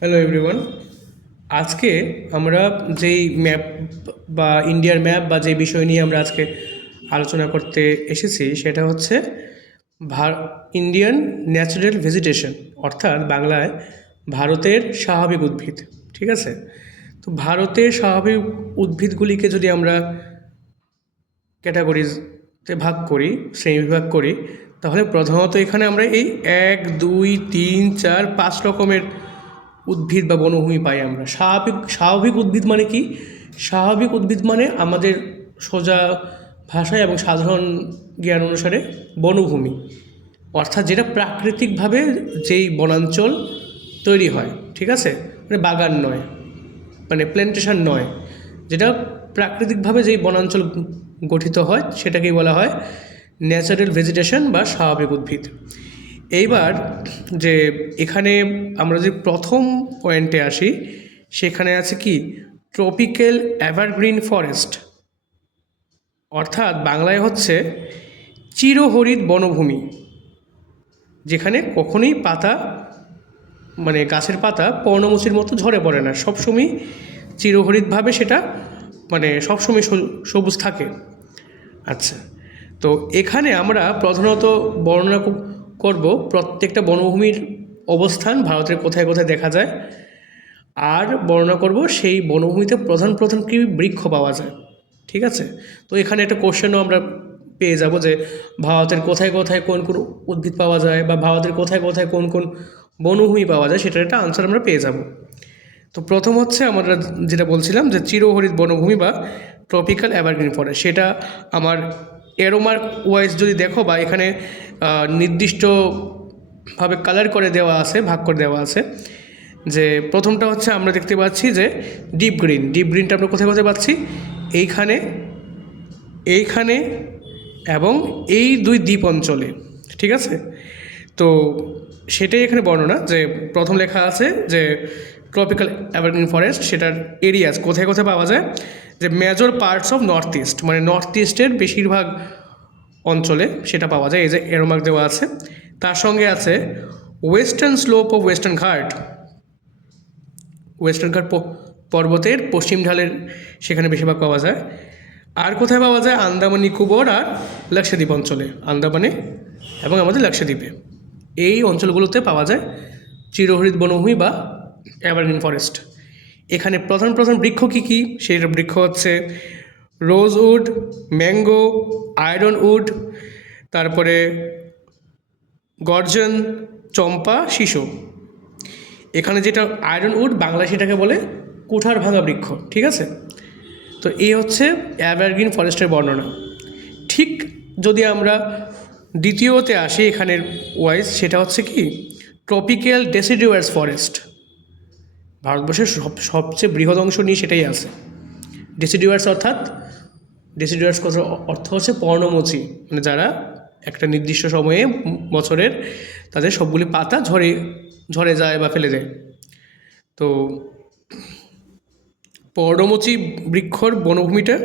Hello everyone আজকে আমরা যেই ম্যাপ বা ইন্ডিয়ার ম্যাপ বা যে বিষয় নিয়ে আমরা আজকে আলোচনা করতে এসেছি, সেটা হচ্ছে ভার ইন্ডিয়ান ন্যাচারাল ভেজিটেশন অর্থাৎ বাংলায় ভারতের স্বাভাবিক উদ্ভিদ, ঠিক আছে? তো ভারতের স্বাভাবিক উদ্ভিদগুলিকে যদি আমরা ক্যাটাগরিজতে ভাগ করি, শ্রেণীবিভাগ করি, তাহলে প্রধানত এখানে আমরা এই এক, দুই, তিন, চার, পাঁচ রকমের উদ্ভিদ বা বনভূমি পাই আমরা। স্বাভাবিক স্বাভাবিক উদ্ভিদ মানে কি? স্বাভাবিক উদ্ভিদ মানে আমাদের সোজা ভাষায় এবং সাধারণ জ্ঞান অনুসারে বনভূমি। অর্থাৎ যেটা প্রাকৃতিকভাবে যেই বনাঞ্চল তৈরি হয়, ঠিক আছে? মানে বাগান নয় মানে প্ল্যান্টেশন নয়। যেটা প্রাকৃতিকভাবে যেই বনাঞ্চল গঠিত হয়, সেটাকেই বলা হয় ন্যাচারাল ভেজিটেশন বা স্বাভাবিক উদ্ভিদ। এইবার যে এখানে আমরা যে প্রথম পয়েন্টে আসি, সেখানে আছে কি? ট্রপিক্যাল এভারগ্রিন ফরেস্ট অর্থাৎ বাংলায় হচ্ছে চিরহরিত বনভূমি, যেখানে কখনোই পাতা মানে গাছের পাতা পর্ণমোচীর মতো ঝরে পড়ে না। সবসময় চিরহরিতভাবে সেটা মানে সবসময় সবুজ থাকে। আচ্ছা তো এখানে আমরা প্রধানত বর্ণনা করব। প্রত্যেকটা বনভূমির অবস্থান ভারতের কোথায় কোথায় দেখা যায়। আর বর্ণনা করব সেই বনভূমিতে প্রধান প্রধান কী বৃক্ষ পাওয়া যায়। ঠিক আছে? তো এখানে একটা কোশ্চেনও আমরা পেয়ে যাব যে ভারতের কোথায় কোথায় কোন কোন উদ্ভিদ পাওয়া যায় বা ভারতের কোথায় কোথায় কোন কোন বনভূমি পাওয়া যায় সেটার একটা আনসার আমরা পেয়ে যাব। তো প্রথম হচ্ছে আমরা যেটা বলছিলাম যে চিরহরিত বনভূমি বা ট্রপিক্যাল এভারগ্রিন ফরেস্ট সেটা আমার এরোমার্ক ওয়াইজ যদি দেখো বা এখানে নির্দিষ্টভাবে কালার করে দেওয়া আছে, ভাগ করে দেওয়া আছে। যে প্রথমটা হচ্ছে আমরা দেখতে পাচ্ছি যে ডিপ গ্রিন ডিপ গ্রিনটা আমরা কোথায় কোথায় পাচ্ছি? এইখানে এইখানে এবং এই দুই দ্বীপ অঞ্চলে, ঠিক আছে? তো সেটাই এখানে বর্ণনা, যে প্রথম লেখা আছে যে ট্রপিক্যাল এভারগ্রিন ফরেস্ট সেটার এরিয়াস কোথায় কোথায় পাওয়া যায়? যে major parts of north east মানে নর্থ ইস্টের বেশিরভাগ অঞ্চলে সেটা পাওয়া যায়, এই যে এরোমার্ক দেওয়া আছে। তার সঙ্গে আছে western slope of western Ghat. Western Ghat পর্বতের পশ্চিম ঢালের সেখানে বেশিরভাগ পাওয়া যায়। আর কোথায় পাওয়া যায়? আন্দামান, নিকোবর আর লাক্ষাদ্বীপ অঞ্চলে। আন্দামানে এবং আমাদের লাক্ষাদ্বীপে। এই অঞ্চলগুলোতে পাওয়া যায় চিরহরিত বনভূমি বা এভারগ্রিন ফরেস্ট। এখানে প্রধান প্রধান বৃক্ষ কী কী? সেই বৃক্ষ হচ্ছে rosewood mango ironwood তারপরে গর্জন, চম্পা, শিশু। এখানে যেটা আয়রন উড বাংলায় সেটাকে বলে কুঠার ভাঙা বৃক্ষ, ঠিক আছে? তো এই হচ্ছে অ্যাভারগ্রিন ফরেস্টের বর্ণনা। ঠিক যদি আমরা দ্বিতীয়তে আসি এখানের ওয়াইজ, সেটা হচ্ছে কি? Tropical deciduous forest. ভারতবর্ষের সব, সবচেয়ে বৃহৎ অংশ নিয়ে সেটাই আছে। ডেসিডিউয়ার্স অর্থাৎ ডেসিডিউয়ার্স অর্থ হচ্ছে পর্ণমোচী। মানে যারা একটা নির্দিষ্ট সময়ে বছরের তাদের সবগুলি পাতা ঝরে ঝরে যায় বা ফেলে যায়। তো পর্ণমোচী বৃক্ষর বনভূমিটা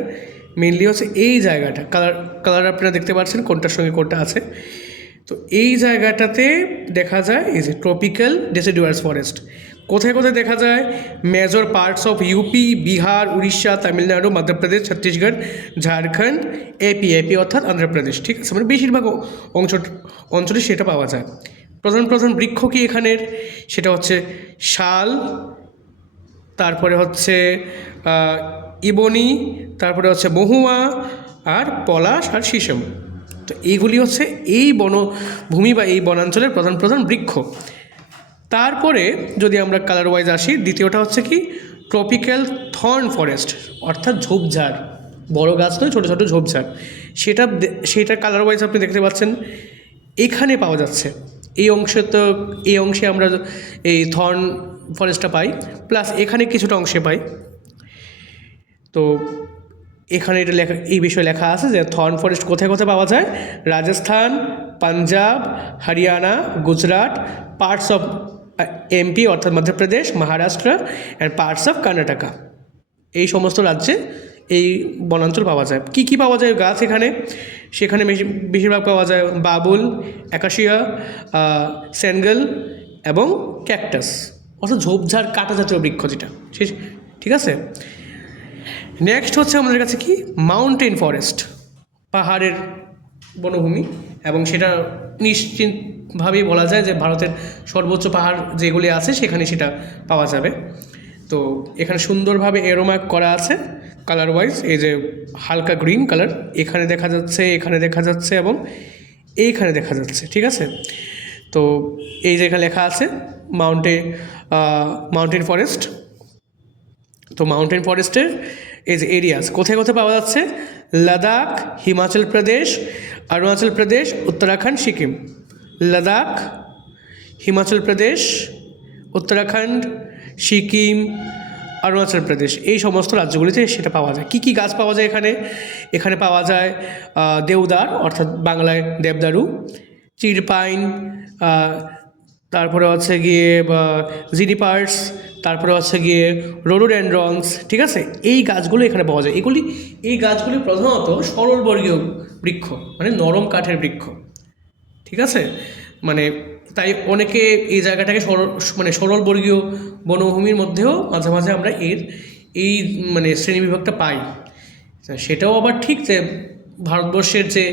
মেনলি হচ্ছে এই জায়গাটা। কালার কালার আপনারা দেখতে পাচ্ছেন কোনটার সঙ্গে কোনটা আছে। তো এই জায়গাটাতে দেখা যায় এই যে ট্রপিক্যাল ডেসিডুয়ার্স ফরেস্ট কোথায় কোথায় দেখা যায়? Major parts of UP Bihar Orissa Tamil Nadu Madhya Pradesh Chhattisgarh Jharkhand AP AP অর্থাৎ অন্ধ্রপ্রদেশ ঠিক আছে? মানে বেশিরভাগ অংশ, অঞ্চলে সেটা পাওয়া যায়। প্রধান প্রধান বৃক্ষ কি এখানের? সেটা হচ্ছে শাল, তারপরে হচ্ছে ইবনি, তারপরে হচ্ছে মহুয়া আর পলাশ আর শিশম। তো এইগুলি হচ্ছে এই বনভূমি বা এই বনাঞ্চলের প্রধান প্রধান বৃক্ষ। তারপরে যদি আমরা কালার ওয়াইজ আসি, দ্বিতীয়টা হচ্ছে কি? ট্রপিক্যাল থর্ন ফরেস্ট অর্থাৎ ঝোপঝাড়। বড় গাছ নয়, ছোটো ছোটো ঝোপঝাড়। সেটা সেটার কালার ওয়াইজ আপনি দেখতে পাচ্ছেন, এখানে পাওয়া যাচ্ছে। এই অংশে তো, এই অংশে আমরা এই থর্ন ফরেস্টটা পাই প্লাস এখানে কিছুটা অংশে পাই। তো এখানে এটা লেখা এই বিষয়ে লেখা আছে যে থর্ন ফরেস্ট কোথায় কোথায় পাওয়া যায়? Rajasthan Punjab, Haryana, Gujarat parts of MP অর্থাৎ Madhya Pradesh, Maharashtra and parts of Karnataka. এই সমস্ত রাজ্যে এই বনাঞ্চল পাওয়া যায়। কি কি পাওয়া যায়? গাছ এখানে। সেখানে বেশি, বেশিরভাগ পাওয়া যায় বাবুল অ্যাকাশিয়া স্যান্ডেল এবং ক্যাকটাস। অর্থাৎ ঝোপঝাড় কাটা জাতীয় বৃক্ষ যেটা। ঠিক আছে? নেক্সট হচ্ছে আমাদের কাছে কি? মাউন্টেন ফরেস্ট পাহাড়ের বনভূমি। এবং সেটা নিশ্চিতভাবেই বলা যায় যে ভারতের সর্বোচ্চ পাহাড় যেগুলি আছে সেখানে সেটা পাওয়া যাবে। তো এখানে সুন্দরভাবে এরোমার্ক করা আছে কালার ওয়াইজ এই যে হালকা গ্রিন কালার এখানে দেখা যাচ্ছে, এখানে দেখা যাচ্ছে এবং এইখানে দেখা যাচ্ছে, ঠিক আছে? তো এই জায়গায় লেখা আছে মাউন্টে মাউন্টেন ফরেস্ট। তো মাউন্টেন ফরেস্টের এই এরিয়াস কোথায় কোথায় পাওয়া যাচ্ছে? লাদাখ, হিমাচল প্রদেশ, অরুণাচল প্রদেশ, উত্তরাখণ্ড, সিকিম। লাদাখ, হিমাচল প্রদেশ, উত্তরাখণ্ড, সিকিম, অরুণাচল প্রদেশ। এই সমস্ত রাজ্যগুলিতে সেটা পাওয়া যায়। কী কী গাছ পাওয়া যায় এখানে? এখানে পাওয়া যায় দেওদার, অর্থাৎ বাংলায় দেবদারু, চিরপাইন তারপরে হচ্ছে গিয়ে জিনিপার্স তারপরে হচ্ছে গিয়ে রোডোডেন্ড্রনস ঠিক আছে? এই গাছগুলো এখানে পাওয়া যায়। এগুলি, এই গাছগুলি প্রধানত সরলবর্গীয় বৃক্ষ মানে নরম কাঠের বৃক্ষ, ঠিক আছে? মানে তাই অনেকে এই জায়গাটাকে সরল মানে সরলবর্গীয় বনভূমির মধ্যেও মাঝে মাঝে আমরা এর, এই মানে শ্রেণীবিভাগটা পাই। সেটাও আবার ঠিক যে ভারতবর্ষের যে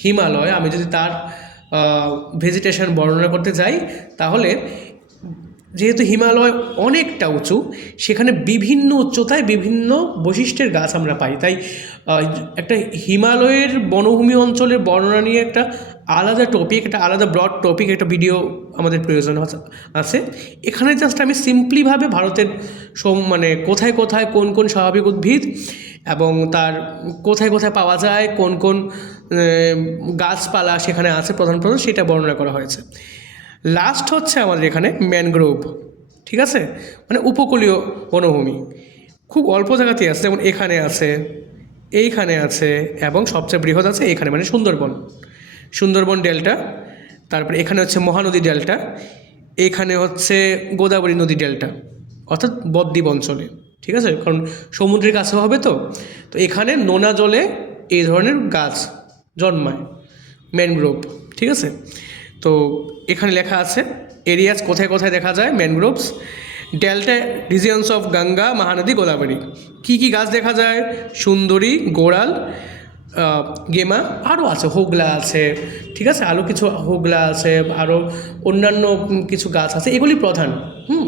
হিমালয়, আমি যদি তার ভেজিটেশন বর্ণনা করতে যাই, তাহলে যেহেতু হিমালয় অনেকটা উঁচু, সেখানে বিভিন্ন উচ্চতায় বিভিন্ন বৈশিষ্ট্যের গাছ আমরা পাই। তাই একটা হিমালয়ের বনভূমি অঞ্চলের বর্ণনা নিয়ে একটা আলাদা টপিক একটা আলাদা ব্রড টপিক একটা ভিডিও আমাদের প্রয়োজন আছে- এখানে জাস্ট আমি সিম্পলিভাবে ভারতের মানে কোথায় কোথায় কোন কোন স্বাভাবিক উদ্ভিদ এবং তার কোথায় কোথায় পাওয়া যায়, কোন কোন গাছপালা সেখানে আছে প্রধান প্রধান, সেটা বর্ণনা করা হয়েছে। লাস্ট হচ্ছে আমাদের এখানে ম্যানগ্রোভ ঠিক আছে? মানে উপকূলীয় বনভূমি। খুব অল্প জায়গাতেই আছে, যেমন এখানে আছে, এইখানে আছে, এবং সবচেয়ে বৃহৎ আছে এখানে মানে সুন্দরবন। সুন্দরবন ডেল্টা তারপরে এখানে হচ্ছে মহানদী ডেল্টা এখানে হচ্ছে গোদাবরী নদী ডেল্টা অর্থাৎ বদ্বীপ অঞ্চলে, ঠিক আছে? কারণ সমুদ্রের কাছে হবে তো? তো এখানে নোনা জলে এই ধরনের গাছ জন্মায় ম্যানগ্রোভ ঠিক আছে? তো এখানে লেখা আছে, এরিয়াস কোথায় কোথায় দেখা যায় mangroves delta regions of Ganga Mahanadi Godavari কী কী গাছ দেখা যায়? সুন্দরী, গোড়াল গেমা, আরও আছে, হোগলা আছে, ঠিক আছে? আরও কিছু হোগলা আছে, আরও অন্যান্য কিছু গাছ আছে, এগুলি প্রধান। হুম,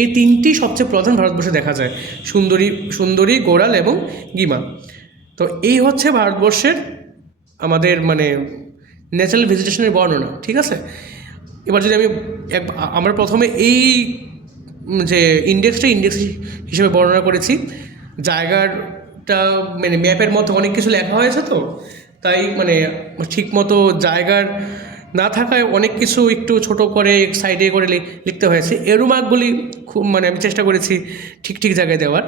এই তিনটি সবচেয়ে প্রধান ভারতবর্ষে দেখা যায়, সুন্দরী সুন্দরী, গোড়াল এবং গিমা। তো এই হচ্ছে ভারতবর্ষের আমাদের মানে ন্যাচারাল ভেজিটেশনের বর্ণনা, ঠিক আছে? এবার যদি আমি এক, আমরা প্রথমে এই যে ইন্ডেক্সটা ইন্ডেক্স হিসেবে বর্ণনা করেছি, জায়গাটা মানে ম্যাপের মতো অনেক কিছু লেখা হয়েছে তো, তাই মানে ঠিক মতো জায়গার না থাকায় অনেক কিছু একটু ছোট করে সাইডে করে লিখতে হয়েছে। এরুমার্কগুলি খুব মানে আমি চেষ্টা করেছি ঠিক ঠিক জায়গায় দেওয়ার।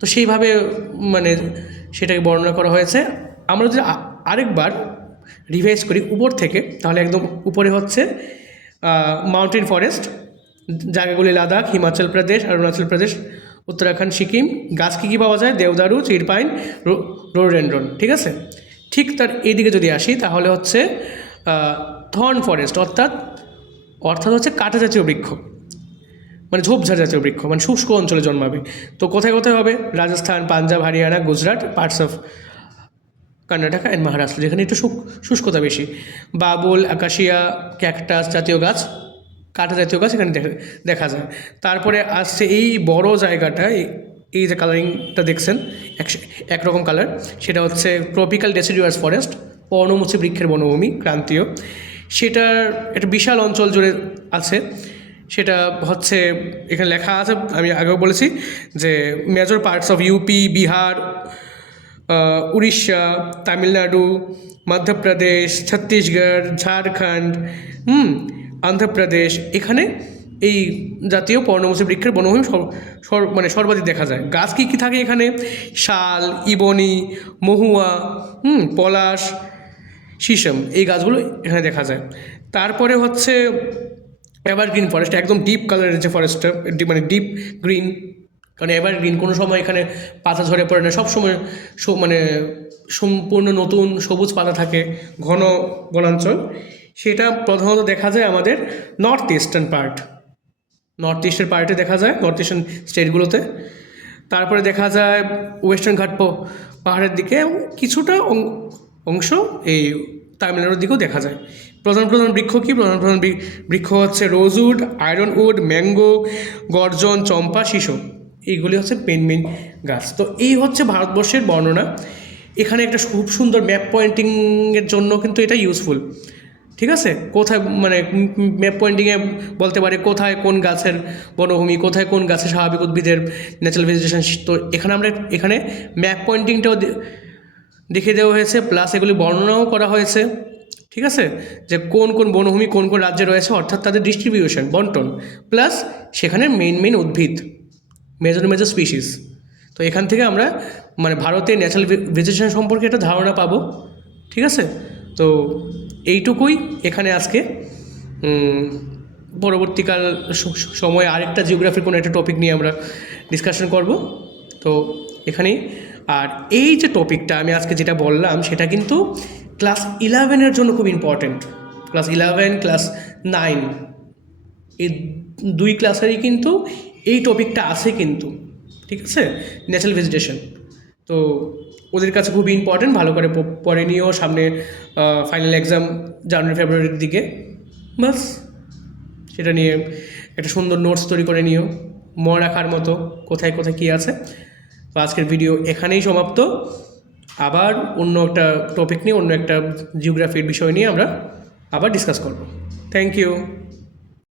তো সেইভাবে মানে সেটাকে বর্ণনা করা হয়েছে। আমরা যদি আরেকবার রিভাইজ করি উপর থেকে, তাহলে একদম উপরে হচ্ছে মাউন্টেন ফরেস্ট জায়গাগুলি লাদাখ, হিমাচল প্রদেশ, অরুণাচল প্রদেশ, উত্তরাখণ্ড, সিকিম, গাছ কী কী পাওয়া যায়? দেওদারু, চিরপাইন রোডেন্ড্রন, ঠিক আছে? ঠিক তার এইদিকে যদি আসি, তাহলে হচ্ছে থর্ন ফরেস্ট অর্থাৎ অর্থাৎ হচ্ছে কাঁটা জাতীয় বৃক্ষ মানে ঝোপঝাড় জাতীয় বৃক্ষ মানে শুষ্ক অঞ্চলে জন্মাবে। তো কোথায় কোথায় হবে? Rajasthan, Punjab, Haryana, Gujarat parts of Karnataka and Maharashtra যেখানে একটু শুষ্কতা বেশি। বাবুল, আকাশিয়া, ক্যাকটাস জাতীয় গাছ কাঠা জাতীয় গাছ এখানে দেখা যায়। তারপরে আসছে এই বড় জায়গাটা, এই- যে কালারিংটা দেখছেন, এক- একরকম কালার সেটা হচ্ছে ট্রপিক্যাল ডেসিডুয়ার্স ফরেস্ট পর্ণমুচি বৃক্ষের বনভূমি, ক্রান্তীয়। সেটার একটা বিশাল অঞ্চল জুড়ে আছে। সেটা হচ্ছে, এখানে লেখা আছে, আমি আগেও বলেছি যে major parts of UP Bihar Orissa, Tamil Nadu, Madhya Pradesh, Chhattisgarh, Jharkhand, hmm, Andhra Pradesh, এখানে এই জাতীয় পর্ণমোচী বৃক্ষের বনভূমি মানে সর্বাধিক দেখা যায়। গাছ কী কী থাকে এখানে? শাল, ইবনি, মহুয়া, হুম, পলাশ শিশম এই গাছগুলো এখানে দেখা যায়। তারপরে হচ্ছে এভারগ্রিন ফরেস্ট, একদম ডিপ কালারের যে ফরেস্টটা মানে ডিপ গ্রিন কারণ এভারগ্রিন কোনো সময় এখানে পাতা ঝরে পড়ে না, সবসময় মানে সম্পূর্ণ নতুন সবুজ পাতা থাকে, ঘন বনাঞ্চল। সেটা প্রধানত দেখা যায় আমাদের নর্থ ইস্টার্ন পার্ট নর্থ ইস্টের পার্টে দেখা যায় নর্থ ইস্টার্ন স্টেটগুলোতে তারপরে দেখা যায় ওয়েস্টার্ন ঘাট পাহাড়ের দিকে কিছুটা অংশ এই তামিলনাড়ুর দিকেও দেখা যায়। প্রধান প্রধান বৃক্ষ কি? প্রধান প্রধান বৃক্ষ হচ্ছে রোজউড আয়রন উড ম্যাঙ্গো, গর্জন, চম্পা, শিশু। এইগুলি হচ্ছে মেন মেন গাছ। তো এই হচ্ছে ভারতবর্ষের বর্ণনা। এখানে একটা খুব সুন্দর ম্যাপ পয়েন্টিংয়ের জন্য কিন্তু এটা ইউজফুল ঠিক আছে? কোথায় মানে ম্যাপ পয়েন্টিংয়ে বলতে পারে কোথায় কোন গাছের বনভূমি, কোথায় কোন গাছের স্বাভাবিক উদ্ভিদের ন্যাচারাল ভেজিটেশন তো এখানে আমরা, এখানে ম্যাপ পয়েন্টিংটাও দে- দেখিয়ে দেওয়া হয়েছে প্লাস এগুলি বর্ণনাও করা হয়েছে। ঠিক আছে? যে কোন কোন বনভূমি কোন কোন রাজ্যে রয়েছে, অর্থাৎ তাদের ডিস্ট্রিবিউশন বন্টন। প্লাস সেখানে মেইন মেইন উদ্ভিদ। মেজর মেজর স্পিসিস তো এখান থেকে আমরা মানে ভারতের ন্যাচারাল ভেজিটেশন সম্পর্কে একটা ধারণা পাবো, ঠিক আছে? তো এইটুকুই এখানে আজকে। পরবর্তীকাল সময়ে আরেকটা জিওগ্রাফির কোনো একটা টপিক নিয়ে আমরা ডিসকাশন করব। তো এখানেই। আর এই যে টপিকটা আমি আজকে যেটা বললাম, সেটা কিন্তু ক্লাস ইলেভেনের জন্য খুব important class eleven class nine এই দুই ক্লাসেরই কিন্তু এই টপিকটা আছে কিন্তু, ঠিক আছে? ন্যাচারাল ভেজিটেশন তো ওদের কাছে খুবই ইম্পর্টেন্ট ভালো করে পড়ে নিও সামনে ফাইনাল এক্সাম জানুয়ারি, ফেব্রুয়ারির দিকে। বাস সেটা নিয়ে একটা সুন্দর নোটস তৈরি করে নিও, মনে রাখার মতো, কোথায় কোথায় কী আছে। তো আজকের ভিডিও এখানেই সমাপ্ত। আবার অন্য একটা টপিক নিয়ে, অন্য একটা জিওগ্রাফির বিষয় নিয়ে আমরা আবার ডিসকাস করব। Thank you